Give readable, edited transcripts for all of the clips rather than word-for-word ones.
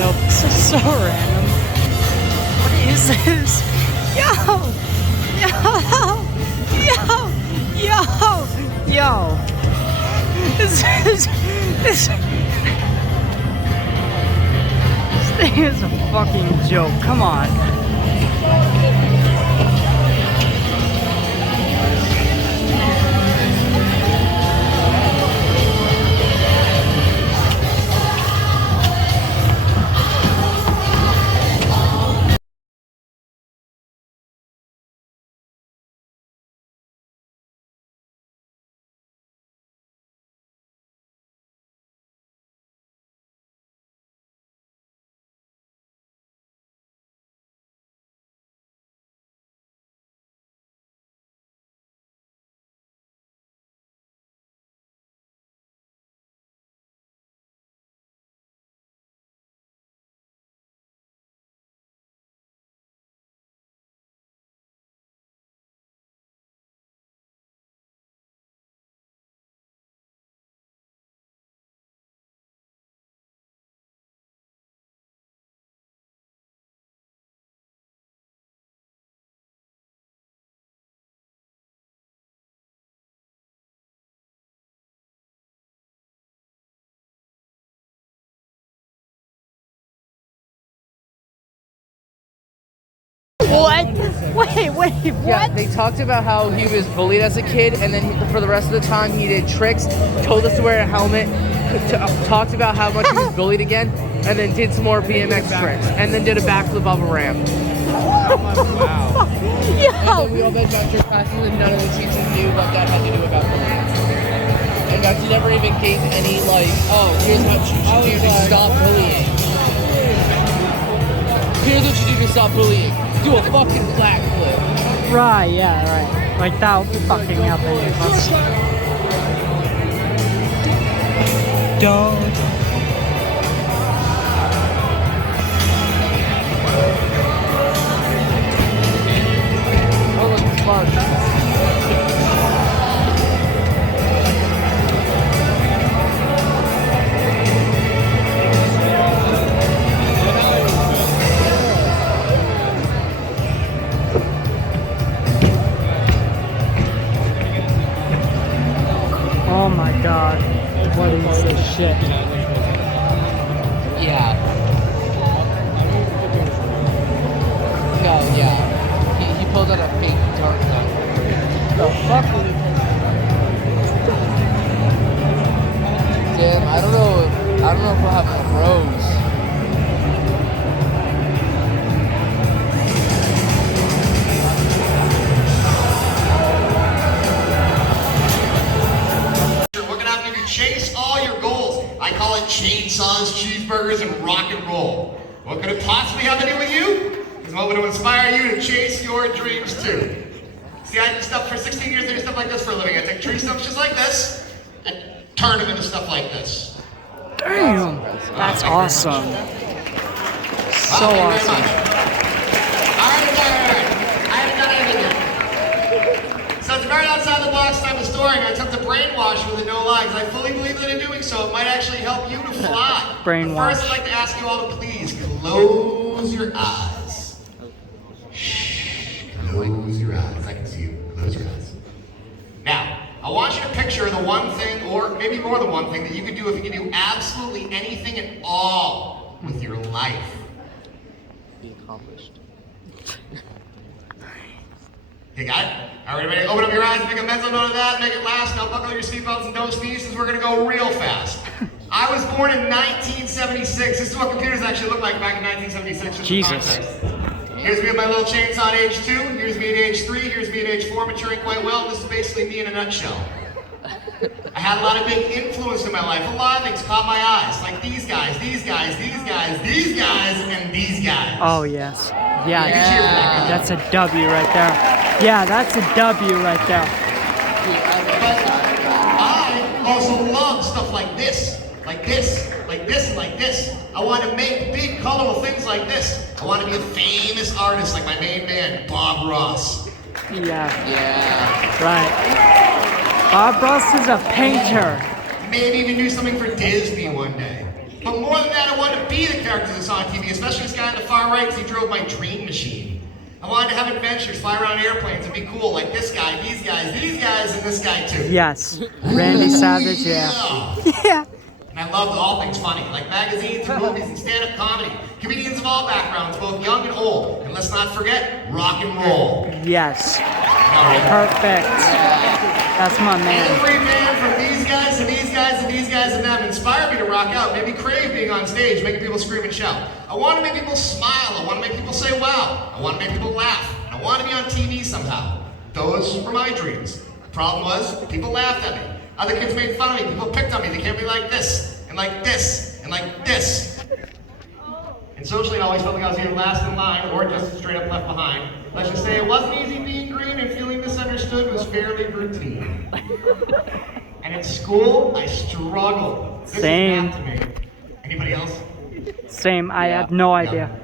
Nope, this is so random. What is this? Yo! Yo! Yo! Yo! Yo! This thing is a fucking joke. Come on. What? Wait, what? Yeah, they talked about how he was bullied as a kid, and then for the rest of the time he did tricks, told us to wear a helmet, talked about how much he was bullied again, and then did some more BMX tricks, and then did a backflip off a ramp. Wow. And then we all went back to our classes, and none of the teachers knew what that had to do about bullying. And Dr. never even gave any, like, oh, here's what you should do to stop bullying. Here's what you do to stop bullying. Do a fucking backflip. Right, yeah, right. Like that would fucking help any of us. Don't. Oh, it's fun. Oh my god. What is this shit? Yeah. No, yeah. He pulled out a fake dart gun. The fuck? Damn, I don't know if we'll have pros. Chase all your goals. I call it chainsaws, cheeseburgers, and rock and roll. What could it possibly have to do with you? It's hoping to inspire you to chase your dreams too. See, I did stuff for 16 years, I do stuff like this for a living. I take tree stumps just like this and turn them into stuff like this. Damn. That's awesome. So awesome. I haven't done anything yet. So it's very outside the box type of story, and I attempt to brainwash with a no lie, because I fully believe that in doing so, it might actually help you to fly. Brainwash. But first, I'd like to ask you all to please close your eyes. Shh. Close your eyes. I can see you. Close your eyes. Now, I want you to picture the one thing, or maybe more than one thing, that you could do if you could do absolutely anything at all with your life. Be accomplished. You got it? All right, everybody, open up your eyes, make a mental note of that, make it last. Now buckle your seatbelts and don't sneeze, because we're going to go real fast. I was born in 1976. This is what computers actually looked like back in 1976. Just Jesus. for context. Here's me at my little chainsaw at age 2. Here's me at age 3. Here's me at age 4, maturing quite well. This is basically me in a nutshell. I had a lot of big influence in my life. A lot of things caught my eyes, like these guys, these guys, these guys, these guys, and these guys. Oh, yes. Yeah, You can cheer for that guy. that's a W right there. Yeah, that's a W right there. But I also love stuff like this, like this, like this, and like this. I want to make big, colorful things like this. I want to be a famous artist like my main man, Bob Ross. Yeah, Yeah. right. Bob Ross is a painter. Maybe even do something for Disney one day. But more than that, I wanted to be the characters that's on TV, especially this guy on the far right, because he drove my dream machine. I wanted to have adventures, fly around airplanes, and be cool, like this guy, these guys, and this guy too. Yes. Randy Savage, yeah. Yeah. And I loved all things funny, like magazines and movies and stand-up comedy. Comedians of all backgrounds, both young and old. And let's not forget, rock and roll. Yes. All right. Perfect. That's my man. Every man from these guys and these guys and these guys and them inspired me to rock out, made me crave being on stage, making people scream and shout. I want to make people smile. I want to make people say wow. I want to make people laugh. And I want to be on TV somehow. Those were my dreams. The problem was, people laughed at me. Other kids made fun of me. People picked on me. They can't be like this, and like this, and like this. And socially, I always felt like I was either last in line or just straight up left behind. Let's just say it wasn't easy being green, and feeling misunderstood was fairly routine. And at school, I struggled. This Same. is math to me. Anybody else? Same. I had no idea.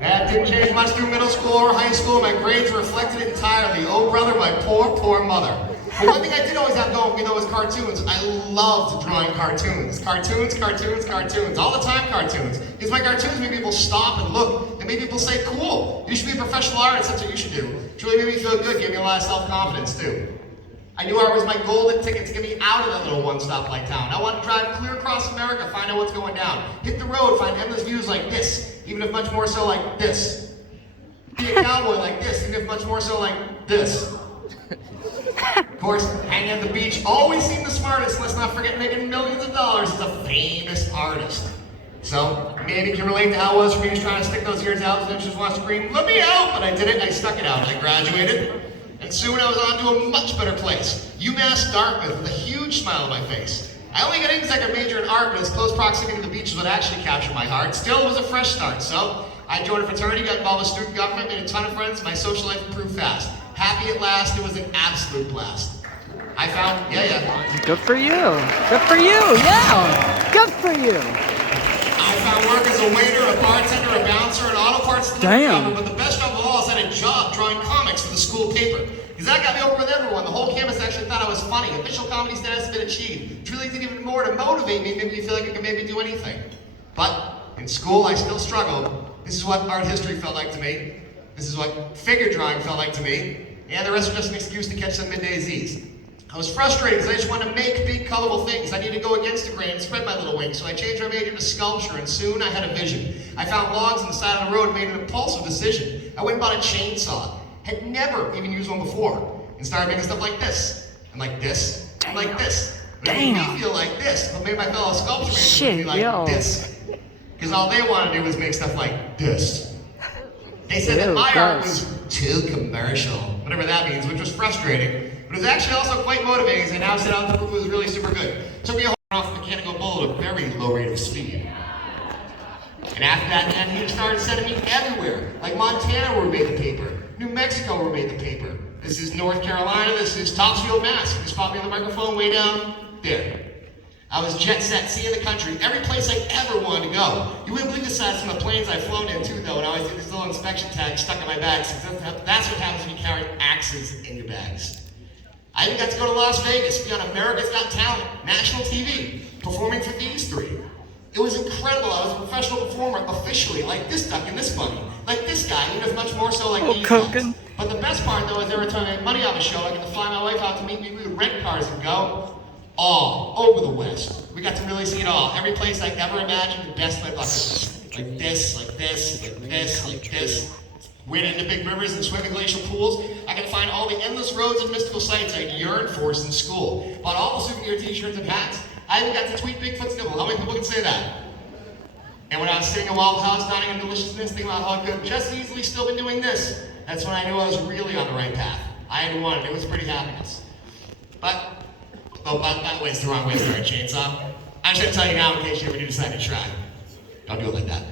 That didn't change much through middle school or high school. My grades reflected it entirely. Oh, brother, my poor, poor mother. But one thing I did always have going, was cartoons. I loved drawing cartoons. Cartoons, all the time cartoons. Because my cartoons made people stop and look, and made people say, cool, you should be a professional artist, that's what you should do. It really made me feel good, gave me a lot of self-confidence too. I knew art was my golden ticket to get me out of that little one-stoplight town. I wanted to drive clear across America, find out what's going down. Hit the road, find endless views like this, even if much more so like this. Be a cowboy like this, even if much more so like this. Of course, hanging at the beach always seemed the smartest. Let's not forget making millions of dollars as a famous artist. So, maybe you can relate to how it was for me just trying to stick those ears out and then just want to scream, let me out! But I did it, I stuck it out. I graduated, and soon I was on to a much better place. UMass Dartmouth with a huge smile on my face. I only got in because I could major in art, but its close proximity to the beach is what actually captured my heart. Still, it was a fresh start, so I joined a fraternity, got involved with student government, made a ton of friends, my social life improved fast. Happy at last, it was an absolute blast. I found, Good for you. Good for you. Yeah. Good for you. I found work as a waiter, a bartender, a bouncer, and auto parts delivery driver, but the best job of all is I had a job drawing comics for the school paper. Because that got me over with everyone. The whole campus actually thought I was funny. Official comedy status had been achieved. It really did even more to motivate me, make me feel like I could maybe do anything. But in school, I still struggled. This is what art history felt like to me. This is what figure drawing felt like to me. And the rest was just an excuse to catch some midday Z's. I was frustrated because I just wanted to make big, colorful things. I needed to go against the grain and spread my little wings, so I changed my major to sculpture, and soon I had a vision. I found logs on the side of the road and made an impulsive decision. I went and bought a chainsaw. Had never even used one before. And started making stuff like this, and like this, and like this. But it made me feel like this, but made my fellow sculpture makers feel like this. Because all they wanted to do was make stuff like this. They said that my art was too commercial, whatever that means, which was frustrating. But it was actually also quite motivating, as I now set out the movie was really super good. It took me a whole off a mechanical bull at a very low rate of speed. And after that, man, he started sending me everywhere. Like Montana where we made the paper. New Mexico where we made the paper. This is North Carolina, this is Topsfield, Mass. You just pop me on the microphone way down there. I was jet set, seeing the country, every place I ever wanted to go. You wouldn't believe the size of some of the planes I've flown in too, though, and I always did this little inspection tag stuck in my bags. That's what happens when you carry axes in your bags. I even got to go to Las Vegas, be on America's Got Talent, national TV, performing for these three. It was incredible. I was a professional performer officially, like this duck and this bunny, like this guy, even if much more so like these guys. But the best part, though, is every time I made money off a show, I got to fly my wife out to meet me. We would rent cars and go all over the West. We got to really see it all. Every place I ever imagined, the best of my bucket list. Like this, like this, like this, like this. Wade into big rivers and swim in glacial pools. I could find all the endless roads and mystical sights I yearned for in school. Bought all the souvenir t-shirts and hats. I even got to tweet Bigfoot's nibble. How many people can say that? And when I was sitting in Waffle House, dining on deliciousness, thinking about how I could have just easily still been doing this, that's when I knew I was really on the right path. I had wanted. It was pretty happiness. But, that way's the wrong way to start a chainsaw. I'm just gonna tell you now in case you ever do decide to try. Don't do it like that.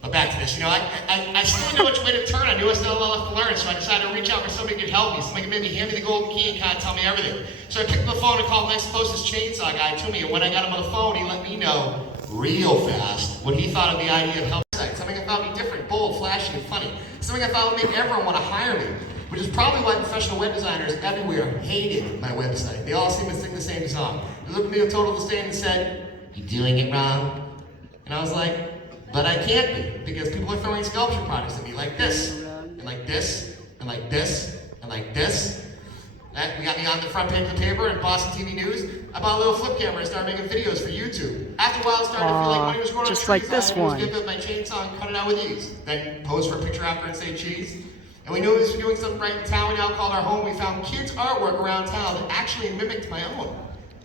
But back to this, I still didn't know which way to turn. I knew I still had a lot left to learn, so I decided to reach out for somebody who could help me, somebody who could maybe hand me the golden key and kind of tell me everything. So I picked up the phone and called the next closest chainsaw guy to me, and when I got him on the phone, he let me know real fast what he thought of the idea of help site. Something I thought would be different, bold, flashy, and funny. Something I thought would make everyone want to hire me, which is probably why professional web designers everywhere hated my website. They all seemed to sing the same song. They looked at me with total disdain and said, you're doing it wrong. And I was like, but I can't be, because people are throwing sculpture products at me like this, and like this, and like this, and like this. That got me on the front page of the paper in Boston TV News. I bought a little flip camera and started making videos for YouTube. After a while, I started to feel like money was growing just on like trees. this I one. Give it my chainsaw and cut it out with ease. Then pose for a picture after and say cheese. And we knew we was doing something right in town. We now called our home. We found kids' artwork around town that actually mimicked my own.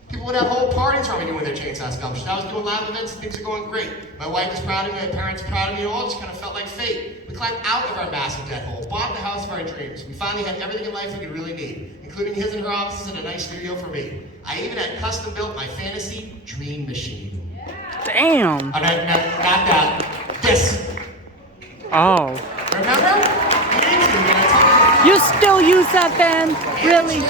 People would have whole parties around me doing their chainsaw sculptures. I was doing live events and things are going great. My wife was proud of me, my parents were proud of me, and it all just kind of felt like fate. We climbed out of our massive debt hole, bought the house of our dreams. We finally had everything in life we could really need, including his and her offices and a nice studio for me. I even had custom built my fantasy dream machine. Damn. Oh, no, not that. This. Oh. Remember? You still use that van? Really?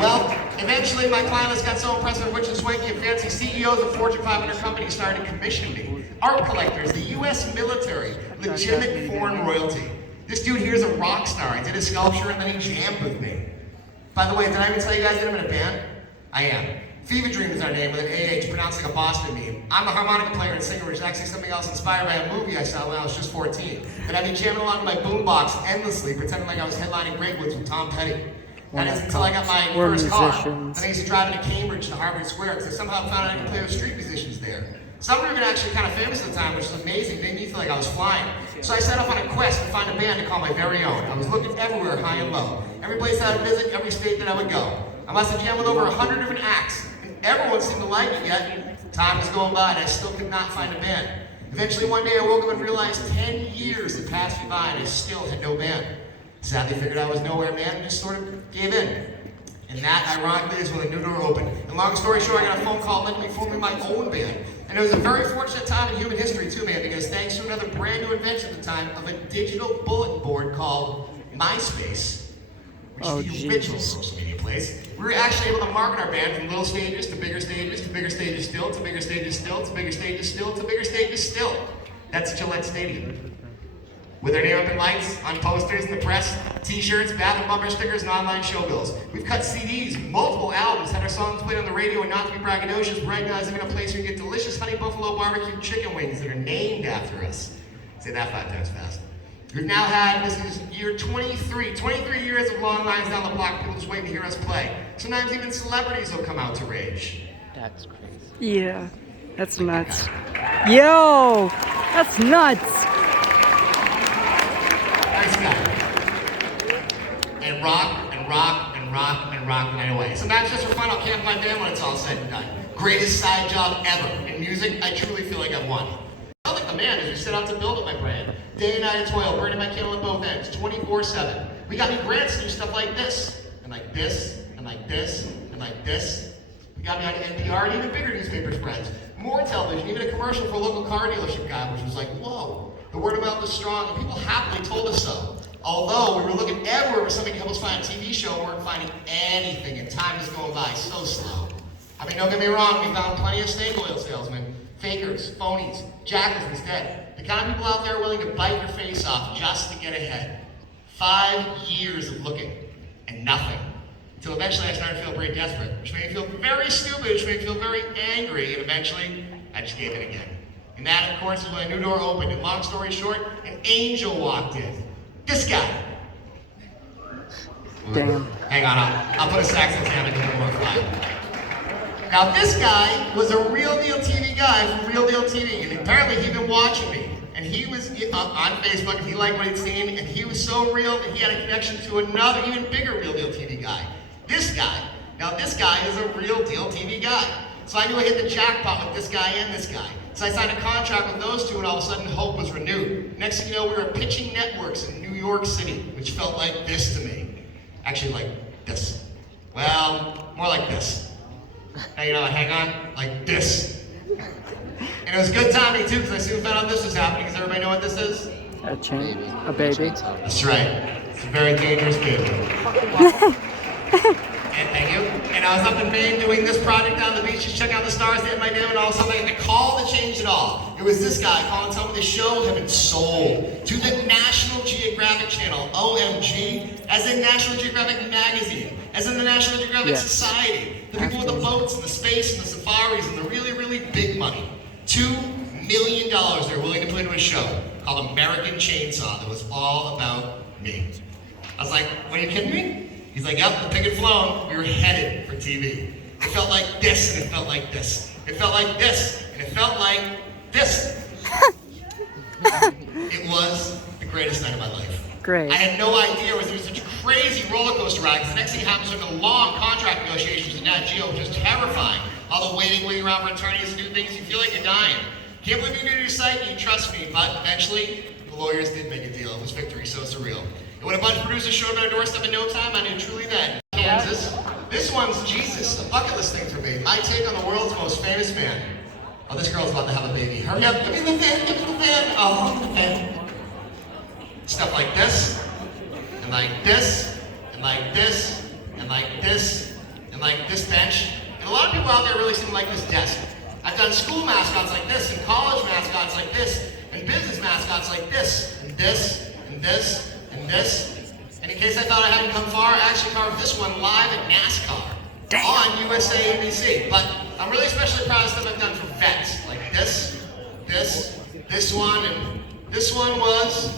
Well, eventually my client list got so impressive with rich and swanky and fancy CEOs of Fortune 500 companies started to commission me. Art collectors, the US military, legitimate foreign royalty. This dude here is a rock star. He did a sculpture and then he jammed with me. By the way, did I even tell you guys that I'm in a band? I am. Fever Dream is our name with an AH, pronounced like a Boston meme. I'm a harmonica player and singer, which is actually something else inspired by a movie I saw when I was just 14. But I'd be jamming along with my boombox endlessly, pretending like I was headlining Greatwoods with Tom Petty. That is until I got my We're first car. musicians. Then I used to drive into Cambridge to Harvard Square because I somehow found out I could play with street musicians there. Some were even actually kind of famous at the time, which was amazing. They made me feel like I was flying. So I set off on a quest to find a band to call my very own. I was looking everywhere, high and low. Every place I would visit, every state that I would go. I must have jammed with over 100 different acts. And everyone seemed to like it yet. Time was going by and I still could not find a band. Eventually one day I woke up and realized 10 years had passed me by and I still had no band. Sadly figured I was nowhere man and just sort of gave in. And that, ironically, is when the new door opened. And long story short, I got a phone call letting me form my own band. And it was a very fortunate time in human history too, man, because thanks to another brand new invention at the time of a digital bulletin board called MySpace, which is the original social media place, we were actually able to market our band from little stages to bigger stages, to bigger stages still, to bigger stages still, to bigger stages still, to bigger stages still. That's Gillette Stadium. With our name up in lights, on posters in the press, t-shirts, bathroom bumper stickers, and online showbills. We've cut CDs, multiple albums, had our songs played on the radio, and not to be braggadocious, right now is even a place where you get delicious honey buffalo barbecue chicken wings that are named after us. Say that 5 times fast. We've now had, this is year 23 years of long lines down the block, people just waiting to hear us play. Sometimes even celebrities will come out to rage. That's crazy. Yeah. That's nuts. Yo! That's nuts! Nice guy. And rock, and rock, and rock, and rock the night away. Sometimes just for fun, I'll camp my band when it's all said and done. Greatest side job ever. In music, I truly feel like I've won. I like the man as we set out to build up my brand. Day and night at toil, burning my candle at both ends, 24/7. We got me grants to do stuff like this, and like this, and like this, and like this. We got me on NPR and even bigger newspaper spreads. More television, even a commercial for a local car dealership guy, which was like, whoa. The word of mouth was strong, and people happily told us so. Although we were looking everywhere for something to help us find a TV show, we weren't finding anything, and time was going by so slow. I mean, don't get me wrong, we found plenty of snake oil salesmen, fakers, phonies, jackals instead. The kind of people out there willing to bite your face off just to get ahead. 5 years of looking, and nothing. Until eventually I started to feel very desperate, which made me feel very stupid, which made me feel very angry, and eventually I just gave in again. And that, of course, is when a new door opened. And long story short, an angel walked in. This guy. Damn. Hang on, I'll put a sax in hand and give him more fly. Now, this guy was a real deal TV guy from Real Deal TV, and apparently he'd been watching me. And he was on Facebook, and he liked what he'd seen, and he was so real that he had a connection to another, even bigger Real Deal TV guy. This guy. Now, this guy is a Real Deal TV guy. So I knew I hit the jackpot with this guy and this guy. So I signed a contract with those two, and all of a sudden hope was renewed. Next thing you know, we were pitching networks in New York City, which felt like this to me. Actually, like this. Well, more like this. Now, you know, hang on, like this. And it was good timing too, because I soon found out this was happening. Does everybody know what this is? A chain. A baby. That's right. It's a very dangerous baby. And thank you. And I was up in Maine doing this project on the beach, just checking out the stars, they had my name, and all of a sudden I got a call that changed it all. It was this guy calling, telling me the show had been sold to the National Geographic Channel, OMG, as in National Geographic Magazine, as in the National Geographic Society. The people with the boats and the space and the safaris and the really, really big money. $2 million they're willing to put into a show called American Chainsaw that was all about me. I was like, what, are you kidding me? He's like, yep, the pig had flown. We were headed for TV. It felt like this and it felt like this. It felt like this and it felt like this. It was the greatest night of my life. Great. I had no idea it was such a crazy roller coaster ride. The next thing happens was a long contract negotiations with Nat Geo, which is terrifying. All the waiting around for attorneys to do things, you feel like you're dying. Can't believe you knew your site, you trust me, but eventually, the lawyers did make a deal. It was victory, so surreal. And when a bunch of producers showed up at our doorstep in no time, I knew truly then, Kansas, this one's Jesus, a bucket list thing for me. My take on the world's most famous man. Oh, this girl's about to have a baby. Hurry up, give me the fan, give me the fan. Oh, the fan. Stuff like this, and like this, and like this, and like this, and like this bench. And a lot of people out there really seem to like this desk. I've done school mascots like this, and college mascots like this, and business mascots like this, and this, and this, and this. And in case I thought I hadn't come far, I actually carved this one live at NASCAR on USA ABC. But I'm really especially proud of stuff I've done for vets, like this one, and this one was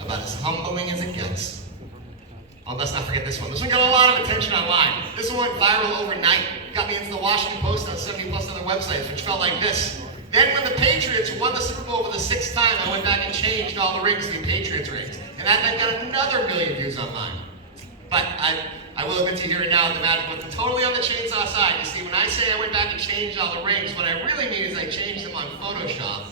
about as humbling as it gets. Oh, let's not forget this one. This one got a lot of attention online. This one went viral overnight. Got me into the Washington Post on 70 plus other websites, which felt like this. Then when the Patriots won the Super Bowl for the 6th time, I went back and changed all the rings to be Patriots rings. And that got another 1 million views online. But I will admit to you here and now, but totally on the chainsaw side. You see, when I say I went back and changed all the rings, what I really mean is I changed them on Photoshop.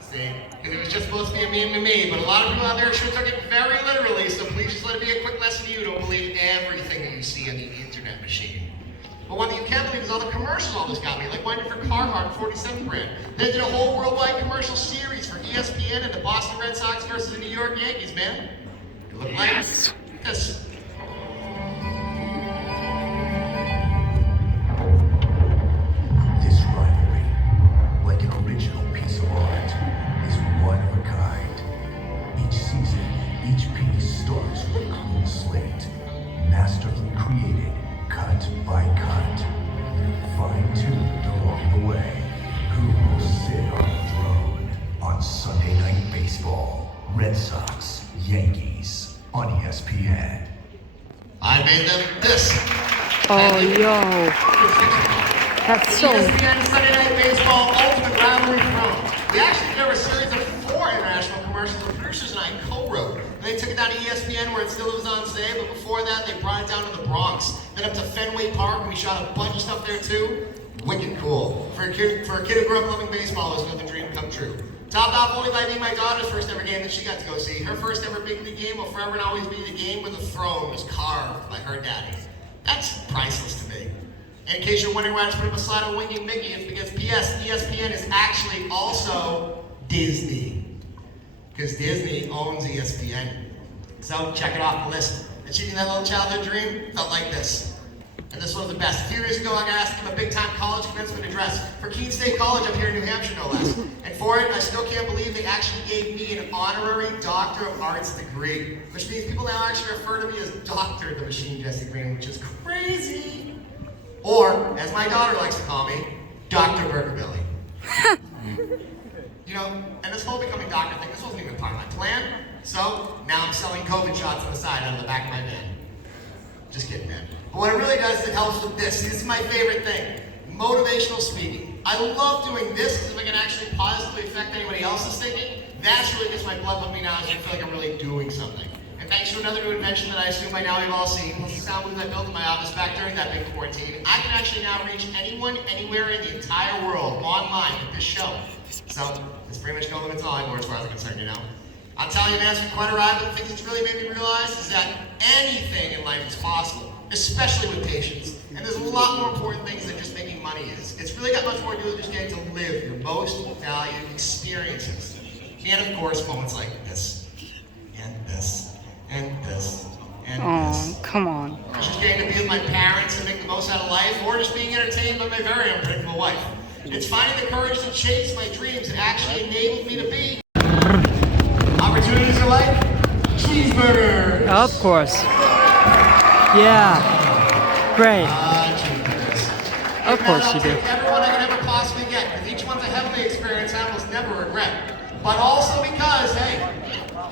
See? Because it was just supposed to be a meme to me, but a lot of people out there sure took it very literally, so please just let it be a quick lesson to you. Don't believe everything that you see on the internet machine. But one thing you can't believe is all the commercials all this got me, like one did for Carhartt, 47 brand. They did a whole worldwide commercial series for ESPN and the Boston Red Sox versus the New York Yankees, man. It looked like this. This rivalry, like an original piece of art, is one of a kind. Each season, each piece starts with a clean slate, masterfully created, cut by cut, fine-tuned along the way. Who will sit on the throne on Sunday Night Baseball? Red Sox, Yankees on ESPN. I made them this. Oh, yo. That's so... ESPN Sunday Night Baseball Ultimate Rivalry Throne. We actually did a series of 4 international commercials the producers and I co-wrote. And they took it down to ESPN where it still lives on today, but before that they brought it down to the Bronx. Then up to Fenway Park and we shot a bunch of stuff there too. Wicked cool. For a kid who grew up loving baseball, it was another dream come true. Topped off only by being my daughter's first ever game that she got to go see. Her first ever big league game will forever and always be the game where the throne was carved by her daddy. That's priceless to me. And in case you're wondering why I just put up a slide of Winking Mickey, it's because P.S. ESPN is actually also Disney. Because Disney owns ESPN. So check it off the list. Achieving that little childhood dream felt like this. And this was the best. A few years ago, I got asked to give a big-time college commencement address for Keene State College up here in New Hampshire, no less. And for it, I still can't believe they actually gave me an honorary Doctor of Arts degree, which means people now actually refer to me as Dr. the Machine Jesse Green, which is crazy. Or, as my daughter likes to call me, Dr. Burger Belly. You know, and this whole becoming doctor thing, this wasn't even part of my plan. So, now I'm selling COVID shots on the side out of the back of my van. Just kidding, man. But what it really does is it helps with this. See, this is my favorite thing. Motivational speaking. I love doing this because if I can actually positively affect anybody else's thinking, that's really gets my blood pumping now, so I feel like I'm really doing something. And thanks to another new invention that I assume by now we've all seen, plus the sound booth I built in my office back during that big quarantine, I can actually now reach anyone, anywhere in the entire world online with this show. So, it's pretty much no limits all anymore as far as I'm concerned, you know? I'll tell you, man, it's been quite a ride, but the thing that's really made me realize is that anything in life is possible, especially with patience. And there's a lot more important things than just making money is. It's really got much more to do with just getting to live your most valued experiences. And of course, moments like this, and this, and this, and this. Oh, come on. Just getting to be with my parents and make the most out of life, or just being entertained by my very unpredictable wife. It's finding the courage to chase my dreams that actually enabled me to be. Opportunities are like cheeseburgers. Of course. Yeah. Great. Of course I'll you do. take everyone I can ever possibly get, because each one's a heavenly experience I almost never regret. But also because, hey,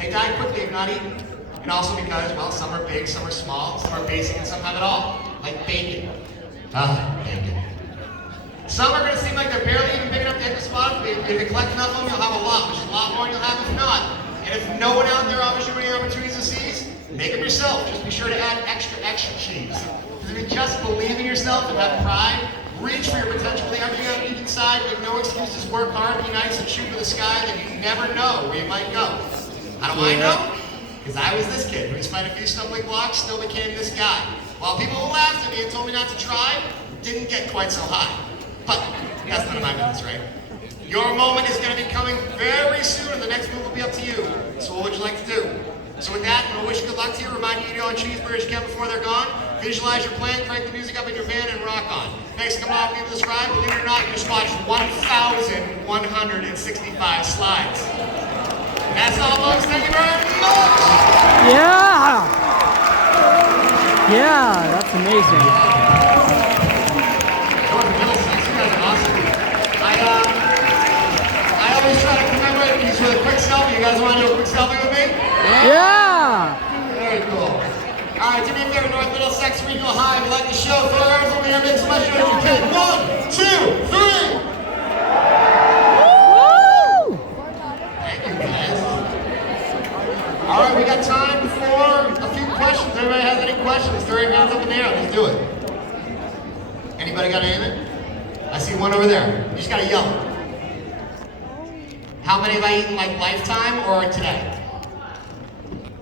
they die quickly if not eaten. And also because, well, some are big, some are small, some are basic, and some have it all. Like bacon. Bacon. Some are going to seem like they're barely even big enough to hit the spot. If you collect enough of them, you'll have a lot, which is a lot more than you'll have if not. And if no one out there offers you any opportunities to seize, make them yourself. Just be sure to add extra cheese. Because if you just believe in yourself and have pride, reach for your potential with everything on the inside, make no excuses, work hard, be nice, and shoot for the sky, then you never know where you might go. How do I know? Because I was this kid who, despite a few stumbling blocks, still became this guy. While people who laughed at me and told me not to try, didn't get quite so high. But that's none of my business, right? Your moment is going to be coming very soon, and the next move will be up to you. So what would you like to do? So with that, I'm going to wish good luck to you, remind you to eat all the cheeseburgers you can before they're gone, visualize your plan, crank the music up in your van, and rock on. Thanks for coming out with me this ride. Believe it or not, you just watched 1,165 slides. That's all, folks. Thank you very much. Yeah! Yeah, that's amazing. You guys are awesome. I always try to commemorate these with a quick selfie. You guys want to do a quick selfie with me? Yeah! Very cool. All right, do me a favor, North Middlesex Regional High. If you like the show, throw your arms over here, make as much noise as you can. 1, 2, 3. Woo! Thank you, guys. All right, we got time for a few questions. Everybody has any questions? Throw your hands up in the air. Let's do it. Anybody got anything? I see one over there. You just gotta yell. How many have I eaten like lifetime or today?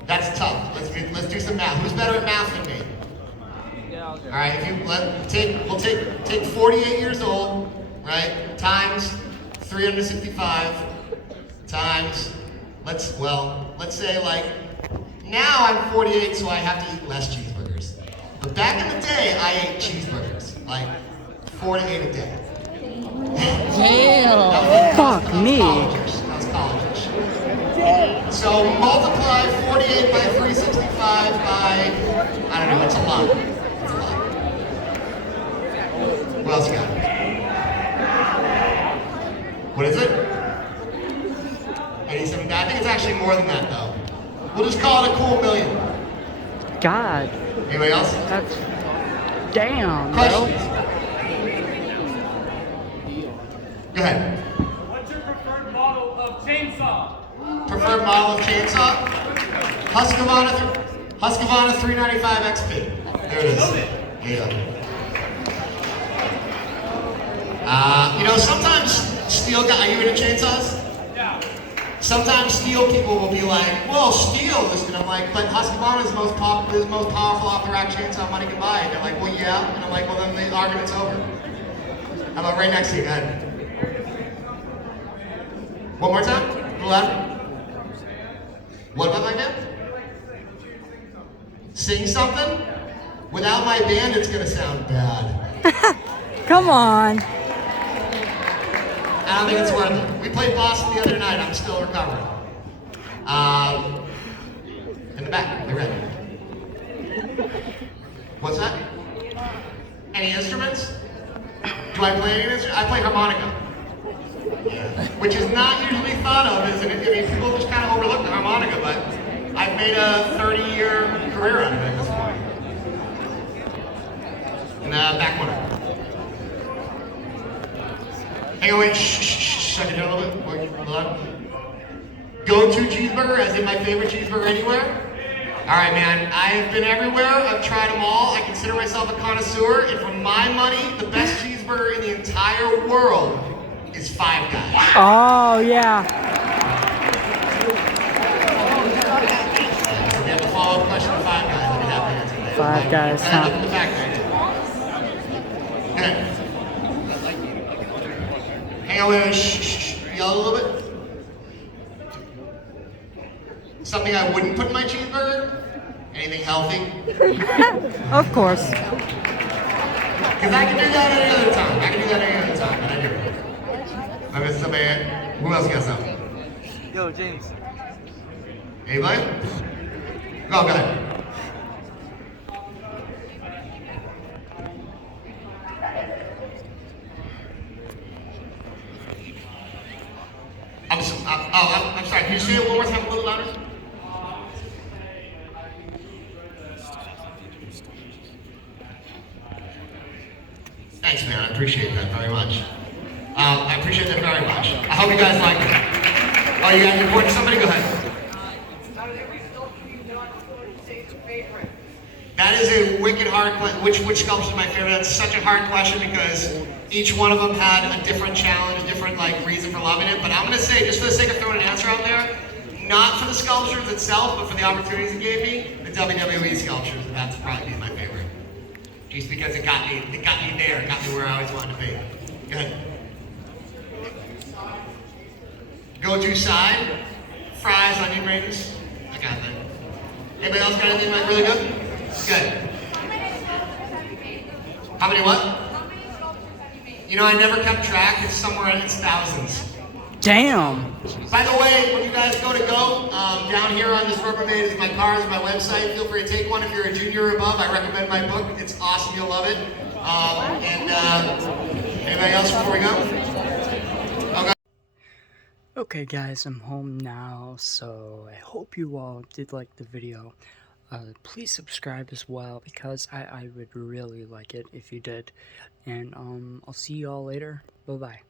That's tough. Let's do some math. Who's better at math than me? All right, if you we'll take 48 years old, right? Times 365 times let's say like now I'm 48, so I have to eat less cheeseburgers. But back in the day, I ate cheeseburgers like 4 to 8 a day. Damn! Fuck me! That was college-ish. So multiply 48 by 365 by, I don't know, it's a lot. It's a lot. What else you got? What is it? 87. I think it's actually more than that though. We'll just call it a cool million. God. Anybody else? That's... Damn, bro. Questions? Go ahead. What's your preferred model of chainsaw? Preferred model of chainsaw? Husqvarna 395 XP. There it is. Yeah. You know, sometimes steel guys, are you into chainsaws? Yeah. Sometimes steel people will be like, well, steel is, and I'm like, but Husqvarna is the most powerful off-the-rack chainsaw money can buy. And they're like, well, yeah. And I'm like, well, then the argument's over. How about right next to you? Go ahead. One more time? A little louder. What about my band? Sing something? Without my band, it's gonna sound bad. Come on. I don't think it's worth it. We played Boston the other night. I'm still recovering. In the back, they're ready. What's that? Any instruments? Do I play any instruments? I play harmonica. Yeah. Which is not usually thought of as an, I mean, people just kind of overlook the harmonica, but I've made a 30-year career out of it at this point. In the back corner. Hang on, wait, shh, I can do a little bit. Wait, hold on. Go-to cheeseburger, as in my favorite cheeseburger anywhere? All right, man, I have been everywhere. I've tried them all. I consider myself a connoisseur, and for my money, the best cheeseburger in the entire world is Five Guys. Oh, yeah. If you have a follow-up question to Five Guys, I'd be happy to answer that. Five Guys, Look huh? in the back there. Good. Hang on, wait, shh. Yell a little bit. Something I wouldn't put in my cheeseburger? Anything healthy? Of course. Because I can do that any other time. But I do. I miss somebody. Who else got something? Yo, James. Anybody? Go ahead. I'm sorry. Can you say it one more time, a little louder? Thanks, man. I appreciate that very much. I appreciate that very much. I hope you guys like it. Oh, you got your report to somebody? Go ahead. That is a wicked hard question. Which sculpture is my favorite? That's such a hard question because each one of them had a different challenge, a different reason for loving it. But I'm gonna say, just for the sake of throwing an answer out there, not for the sculptures itself, but for the opportunities it gave me, the WWE sculptures. That's probably my favorite. Just because it got me there, it got me where I always wanted to be. Go ahead. Go-to side, fries, onion rings. I got that. Anybody else got anything really good? Good. How many what? You know, I never kept track. It's somewhere in its thousands. Damn. By the way, when you guys go, down here on this Rubbermaid is my cards, my website. Feel free to take one if you're a junior or above. I recommend my book. It's awesome. You'll love it. Anybody else before we go? Okay. Okay guys, I'm home now, so I hope you all did like the video. Please subscribe as well, because I would really like it if you did. And I'll see you all later. Bye bye.